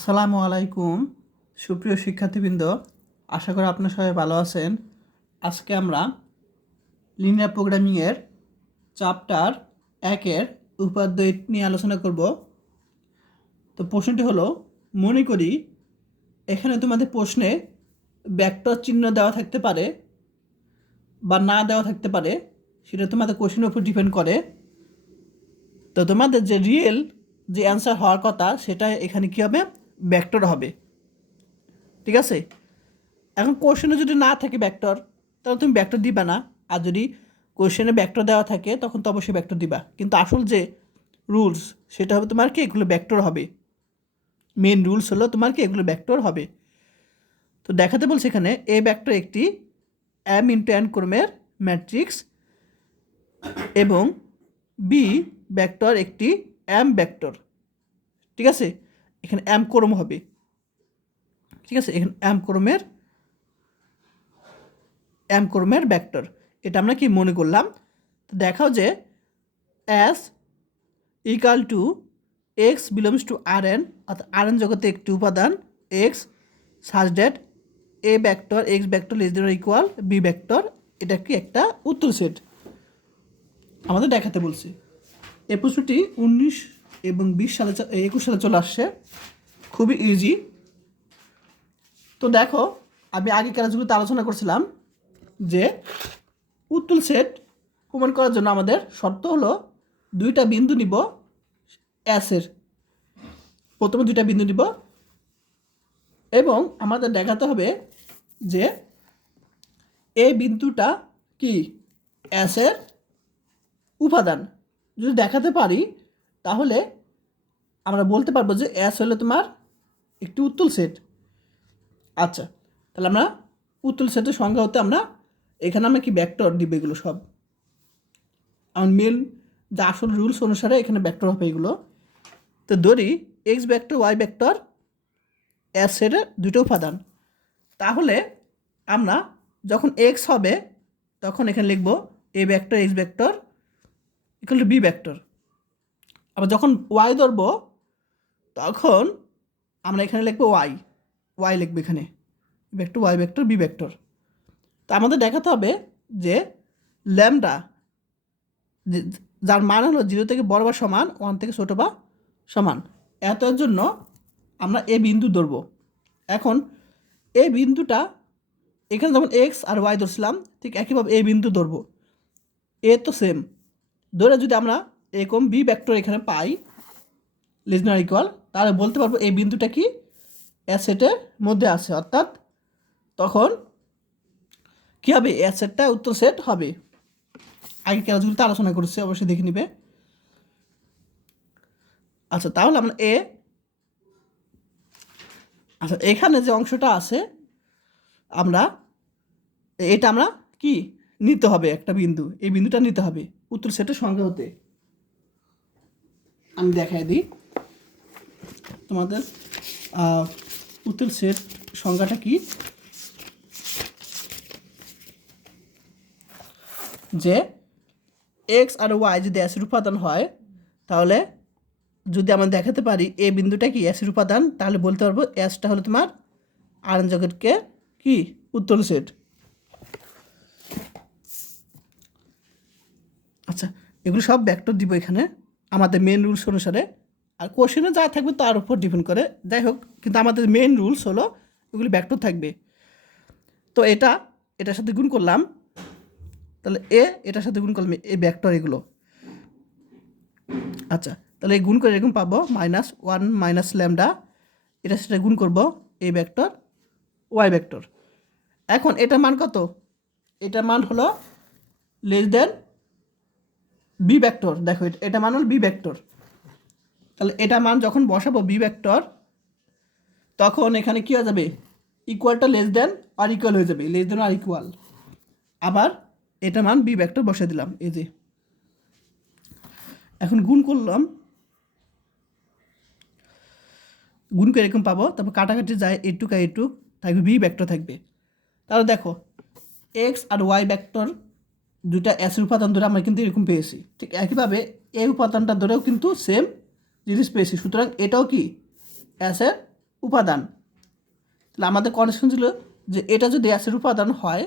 আসসালামু আলাইকুম। সুপ্রিয় শিক্ষার্থীবৃন্দ, আশা করি আপনার সবাই ভালো আছেন। আজকে আমরা লিনিয়ার প্রোগ্রামিংয়ের চ্যাপ্টার একের উপাধ্যায় নিয়ে আলোচনা করব। তো প্রশ্নটি হলো, মনে করি এখানে তোমাদের প্রশ্নে ব্যাক্টর চিহ্ন দেওয়া থাকতে পারে বা না দেওয়া থাকতে পারে, সেটা তোমাদের কোশ্চেনের উপর ডিপেন্ড করে। তো তোমাদের যে রিয়েল যে অ্যান্সার হওয়ার কথা, সেটা এখানে কী হবে? ব্যাক্টর হবে। ঠিক আছে? এখন কোশ্চেনে যদি না থাকে ব্যাক্টর তাহলে তুমি ব্যাক্টর দিবা না। আর যদি কোশ্চেনে ব্যাক্টর দেওয়া থাকে, তখন তো অবশ্যই ব্যাক্টর দিবা। কিন্তু আসল যে রুলস সেটা হবে তোমার কি? এগুলো ব্যাক্টর হবে। মেন রুলস হলো তোমার কি? এগুলো ব্যাক্টর হবে। তো দেখাতে বলছে এখানে এ ব্যাক্টর একটি এম ইন্টু এন ক্রমের ম্যাট্রিক্স এবং বি ভেক্টর একটি এম ভেক্টর ঠিক আছে? এখানে এম ক্রম হবে। ঠিক আছে? এখানে এম ক্রমের এম ক্রমের ভেক্টর এটা আমরা কি মনে করলাম? দেখাও যে S equal to X belongs to R N অর্থাৎ আর এন জগতে একটি উপাদান X such A vector X vector less than equal B vector এটা কি একটা উত্তর সেট আমাদের দেখাতে বলছি। এই প্রশ্নটি উনিশ এবং বিশ সালে একুশ সালে চলে আসছে। খুবই ইজি তো দেখো, আমি আগে ক্লাসগুলোতে আলোচনা করছিলাম যে উত্তল সেট প্রমাণ করার জন্য আমাদের শর্ত হলো দুইটা বিন্দু নিব অ্যাসের প্রথমে দুইটা বিন্দু নিব এবং আমাদের দেখাতে হবে যে এই বিন্দুটা কি অ্যাসের উপাদান। যদি দেখাতে পারি তাহলে আমরা বলতে পারব যে অ্যাস হলো তোমার একটি উত্তল সেট আচ্ছা তাহলে আমরা উত্তল সেটের সংজ্ঞা হতে আমরা এখানে আমরা কি ব্যাক্টর দিব এগুলো সব? আমার মেন যে আসল রুলস অনুসারে এখানে ব্যাক্টর হবে এগুলো। তো ধরি X vector Y vector as সেটের দুটো উপাদান। তাহলে আমরা যখন এক্স হবে, তখন এখানে লিখব A vector X vector equal to B vector আবার যখন ওয়াই ধরবো, তখন আমরা এখানে লিখব ওয়াই ওয়াই লিখব এখানে। Vector Y vector B vector তা আমাদের দেখাতে হবে যে ল্যামডা যার মান হলো জিরো থেকে বড় বা সমান ওয়ান থেকে ছোটো বা সমান। এতর জন্য আমরা এ বিন্দু ধরবো। এখন এ বিন্দুটা এখানে যেমন এক্স আর ওয়াই ধরছিলাম, ঠিক একইভাবে এ বিন্দু ধরবো। এ তো সেম ধরে যদি আমরা এরকম বি ভেক্টর এখানে পাই লিজনার ইকুয়াল তাহলে বলতে পারব এই বিন্দুটা কি অ্যাসেটের মধ্যে আছে। অর্থাৎ তখন কী হবে? অ্যাসেটটা উত্তর সেট হবে। আগে ক্লাসগুলোতে আলোচনা করছে, অবশ্যই দেখে নিবে। আচ্ছা তাহলে আমরা এ আচ্ছা এখানে যে অংশটা আছে, আমরা, এটা আমরা কি নিতে হবে একটা বিন্দু? এই বিন্দুটা নিতে হবে উত্তর সেটের সঙ্গে হতে। আমি দেখাই দিই। তোমাদের উত্তর সেট সংখ্যাটা কি? যে এক্স আর ওয়াই যদি অ্যাসিড উপাদান হয়, তাহলে যদি আমরা দেখাতে পারি এ বিন্দুটা কি অ্যাসিড উপাদান তাহলে বলতে পারব অ্যাসটা হলো তোমার আয়রন জগৎকে কি উত্তর সেট। আচ্ছা এগুলো সব ব্যাক্টর দিব এখানে। আমাদের মেন রুলস অনুসারে, আর কোশ্চেনে যা থাকবে তার উপর ডিপেন্ড করে। যাই হোক, কিন্তু আমাদের মেন রুলস হলো, এগুলি ব্যাক্টর থাকবে। তো এটা, এটার সাথে গুণ করলাম। তাহলে এ এটার সাথে গুণ করলাম এ ব্যাক্টর এগুলো। আচ্ছা তাহলে এই গুণ করে এরকম পাবো মাইনাস ওয়ান মাইনাস ল্যামডা এটার সাথে গুণ করব এ ভেক্টর ওয়াই ভেক্টর এখন এটার মান কত? এটার মান হলো লেস দেন বি ভেক্টর দেখো, এটা- মান হল বি ভেক্টর তাহলে এটা মান যখন বসাবো বি ভেক্টর তখন এখানে কী হয়ে যাবে? ইকুয়ালটা লেস দেন আর ইকুয়াল হয়ে যাবে। লেস দেন আর ইকুয়াল আবার এটা মান বি ভেক্টর বসে দিলাম, এই যে। এখন গুণ করলাম। গুণ করে এরকম পাবো, তারপর কাটাকাটি যায় এটুক আর এটুক থাকবে বি ভেক্টর থাকবে। তাহলে দেখো এক্স আর ওয়াই ভেক্টর দুইটা অ্যাসের উপাদান ধরে আমরা কিন্তু এরকম পেয়েছি। ঠিক একইভাবে এই উপাদানটা ধরেও কিন্তু সেম জিনিস পেয়েছি। সুতরাং এটাও কি? অ্যাসের উপাদান। তাহলে আমাদের কন্ডিশন ছিল যে এটা যদি অ্যাসের উপাদান হয়,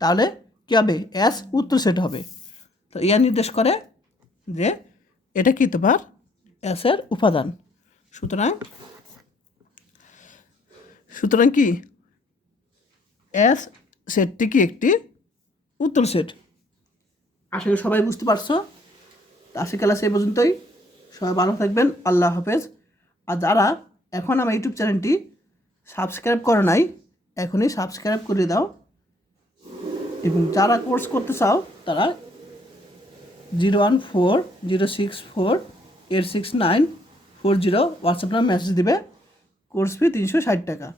তাহলে কী হবে? অ্যাস উত্তর সেট হবে। তো ইয়া নির্দেশ করে যে এটা কি তোমার অ্যাসের উপাদান। সুতরাং সুতরাং কি? অ্যাস সেটটি কি একটি উত্তর সেট আশা করি সবাই বুঝতে পারছ। আজকে ক্লাস এই পর্যন্তই। সবাই ভালো থাকবেন। আল্লাহ হাফেজ। আর যারা এখন আমার ইউটিউব চ্যানেলটি সাবস্ক্রাইব করে নাই, এখনই সাবস্ক্রাইব করে দাও। এবং যারা কোর্স করতে চাও, তারা zero one four, zero six four, eight six nine, four zero WhatsApp নামে মেসেজ দিবে। কোর্স ফি তিনশো ষাট টাকা।